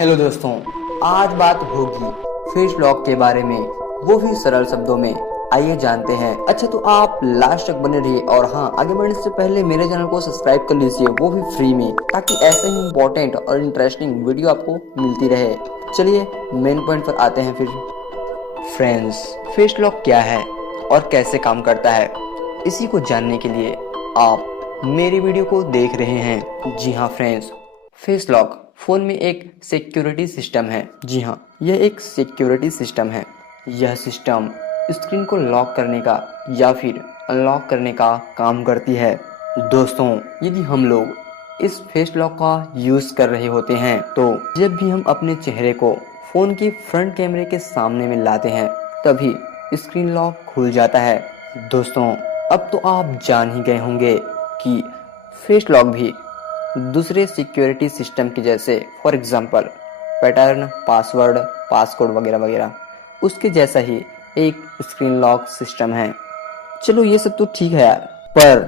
Hello दोस्तों, आज बात होगी फेस लॉक के बारे में, वो भी सरल शब्दों में। आइए जानते हैं। अच्छा तो आप लास्ट तक बने रहिए और हाँ, आगे बढ़ने से पहले मेरे चैनल को सब्सक्राइब कर लीजिए, वो भी फ्री में, ताकि ऐसे ही इम्पोर्टेंट और इंटरेस्टिंग वीडियो आपको मिलती रहे। चलिए मेन पॉइंट पर आते हैं फिर। फ्रेंड्स, फेस लॉक क्या है और कैसे काम करता है, इसी को जानने के लिए आप मेरी वीडियो को देख रहे हैं। जी हाँ फ्रेंड्स, फेस लॉक फ़ोन में एक सिक्योरिटी सिस्टम है। जी हाँ, यह एक सिक्योरिटी सिस्टम है। यह सिस्टम स्क्रीन को लॉक करने का या फिर अनलॉक करने का काम करती है। दोस्तों, यदि हम लोग इस फेस लॉक का यूज़ कर रहे होते हैं तो जब भी हम अपने चेहरे को फ़ोन के फ्रंट कैमरे के सामने में लाते हैं तभी स्क्रीन लॉक खुल जाता है। दोस्तों, अब तो आप जान ही गए होंगे कि फेस लॉक भी दूसरे सिक्योरिटी सिस्टम के जैसे, for example pattern, password, passcode वगैरह वगैरह, उसके जैसा ही एक स्क्रीन लॉक सिस्टम है। चलो ये सब तो ठीक है यार, पर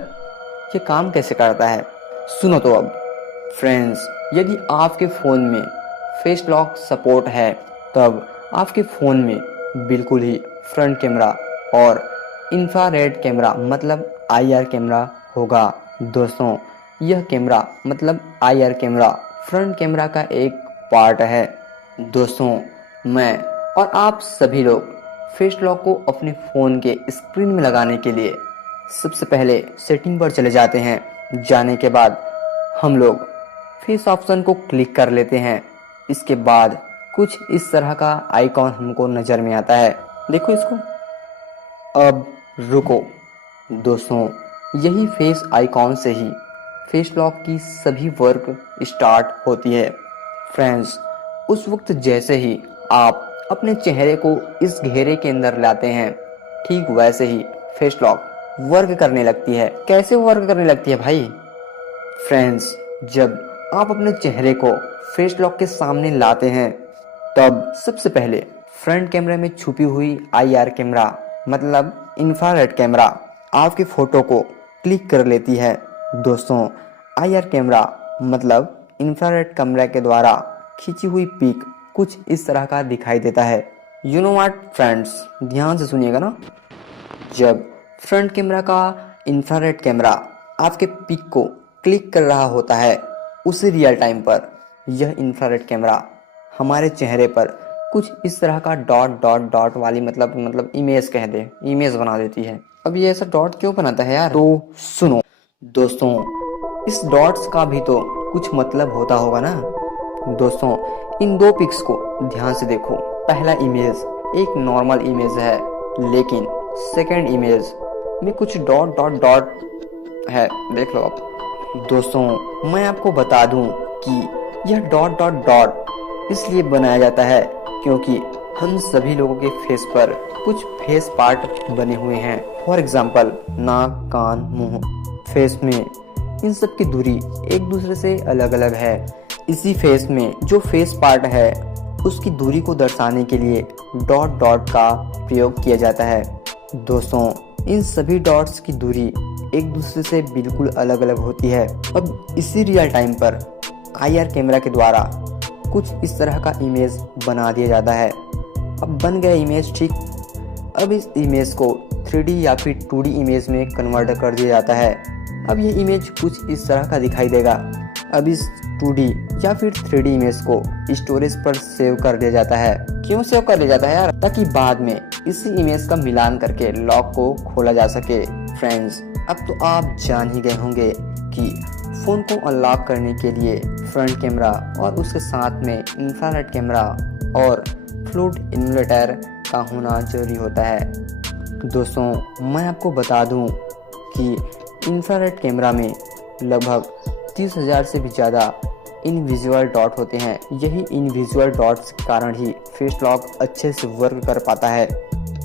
ये काम कैसे करता है सुनो तो अब। फ्रेंड्स, यदि आपके फ़ोन में फेस लॉक सपोर्ट है तब आपके फ़ोन में बिल्कुल ही फ्रंट कैमरा और इंफ्रारेड कैमरा मतलब आईआर कैमरा होगा। दोस्तों, यह कैमरा मतलब आईआर कैमरा फ्रंट कैमरा का एक पार्ट है। दोस्तों, मैं और आप सभी लोग फेस लॉक को अपने फ़ोन के स्क्रीन में लगाने के लिए सबसे पहले सेटिंग पर चले जाते हैं। जाने के बाद हम लोग फेस ऑप्शन को क्लिक कर लेते हैं। इसके बाद कुछ इस तरह का आइकॉन हमको नज़र में आता है, देखो इसको। अब रुको दोस्तों, यही फेस आइकॉन से ही फेस लॉक की सभी वर्क स्टार्ट होती है। फ्रेंड्स, उस वक्त जैसे ही आप अपने चेहरे को इस घेरे के अंदर लाते हैं, ठीक वैसे ही फेस लॉक वर्क करने लगती है। कैसे वर्क करने लगती है भाई? फ्रेंड्स, जब आप अपने चेहरे को फेस लॉक के सामने लाते हैं तब सबसे पहले फ्रंट कैमरे में छुपी हुई आईआर कैमरा मतलब इंफ्रारेड कैमरा आपके फ़ोटो को क्लिक कर लेती है। दोस्तों, आईआर कैमरा मतलब इंफ्रारेड कैमरा के द्वारा खींची हुई पिक कुछ इस तरह का दिखाई देता है। यू नो व्हाट फ्रेंड्स, ध्यान से सुनिएगा ना। जब फ्रंट कैमरा का इंफ्रारेड कैमरा आपके पिक को क्लिक कर रहा होता है, उसी रियल टाइम पर यह इंफ्रारेड कैमरा हमारे चेहरे पर कुछ इस तरह का डॉट डॉट डॉट वाली मतलब इमेज कह दे, इमेज बना देती है। अब ये ऐसा डॉट क्यों बनाता है यार? तो सुनो दोस्तों, इस डॉट्स का भी तो कुछ मतलब होता होगा ना। दोस्तों, इन दो पिक्स को ध्यान से देखो। पहला इमेज एक नॉर्मल इमेज है, लेकिन सेकंड इमेज में कुछ डॉट डॉट डॉट है, देख लो आप। दोस्तों, मैं आपको बता दूं कि यह डॉट डॉट डॉट इसलिए बनाया जाता है क्योंकि हम सभी लोगों के फेस पर कुछ फेस पार्ट बने हुए हैं। फॉर एग्जाम्पल नाक, कान, मुंह। फेस में इन सब की दूरी एक दूसरे से अलग अलग है। इसी फेस में जो फेस पार्ट है उसकी दूरी को दर्शाने के लिए डॉट डॉट का प्रयोग किया जाता है। दोस्तों, इन सभी डॉट्स की दूरी एक दूसरे से बिल्कुल अलग अलग होती है। अब इसी रियल टाइम पर आईआर कैमरा के द्वारा कुछ इस तरह का इमेज बना दिया जाता है। अब बन गया इमेज, ठीक। अब इस इमेज को 3D या फिर 2D इमेज में कन्वर्ट कर दिया जाता है। अब ये इमेज कुछ इस तरह का दिखाई देगा। अब इस 2D या फिर 3D इमेज को स्टोरेज पर सेव कर दिया जाता है। क्यों सेव कर लिया जाता है यार? ताकि बाद में इसी इमेज का मिलान करके लॉक को खोला जा सके। फ्रेंड्स, अब तो आप जान ही गए होंगे कि फ़ोन को अनलॉक करने के लिए फ्रंट कैमरा और उसके साथ में इंफ्रारेड कैमरा और फ्लूइड इम्यूलेटर का होना जरूरी होता है। दोस्तों, मैं आपको बता दूं कि इंफ्रारेड कैमरा में लगभग 30,000 से भी ज़्यादा इनविजुअल डॉट होते हैं। यही इनविजुअल डॉट्स के कारण ही फेस लॉक अच्छे से वर्क कर पाता है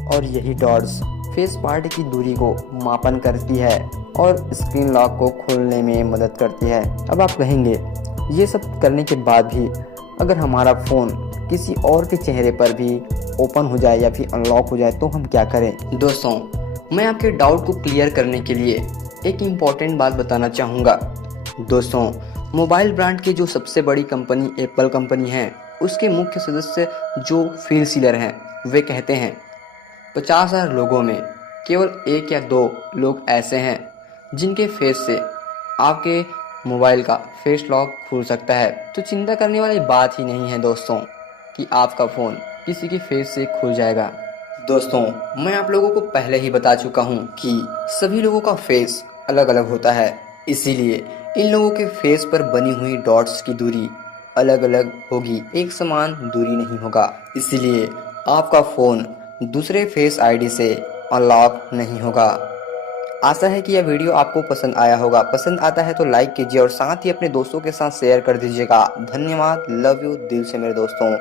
और यही डॉट्स फेस पार्ट की दूरी को मापन करती है और स्क्रीन लॉक को खोलने में मदद करती है। अब आप कहेंगे ये सब करने के बाद भी अगर हमारा फ़ोन किसी और के चेहरे पर भी ओपन हो जाए या फिर अनलॉक हो जाए तो हम क्या करें? दोस्तों, मैं आपके डाउट को क्लियर करने के लिए एक इम्पॉर्टेंट बात बताना चाहूँगा। दोस्तों, मोबाइल ब्रांड की जो सबसे बड़ी कंपनी एप्पल कंपनी है, उसके मुख्य सदस्य जो फील सीलर हैं वे कहते हैं 50,000 लोगों में केवल 1 या 2 लोग ऐसे हैं जिनके फेस से आपके मोबाइल का फेस लॉक खुल सकता है। तो चिंता करने वाली बात ही नहीं है दोस्तों कि आपका फ़ोन किसी के फेस से खुल जाएगा। दोस्तों, मैं आप लोगों को पहले ही बता चुका हूँ कि सभी लोगों का फेस अलग अलग होता है, इसीलिए इन लोगों के फेस पर बनी हुई डॉट्स की दूरी अलग अलग होगी, एक समान दूरी नहीं होगा। इसीलिए आपका फ़ोन दूसरे फेस आईडी से अनलॉक नहीं होगा। आशा है कि यह वीडियो आपको पसंद आया होगा। पसंद आता है तो लाइक कीजिए और साथ ही अपने दोस्तों के साथ शेयर कर दीजिएगा। धन्यवाद। लव यू दिल से मेरे दोस्तों।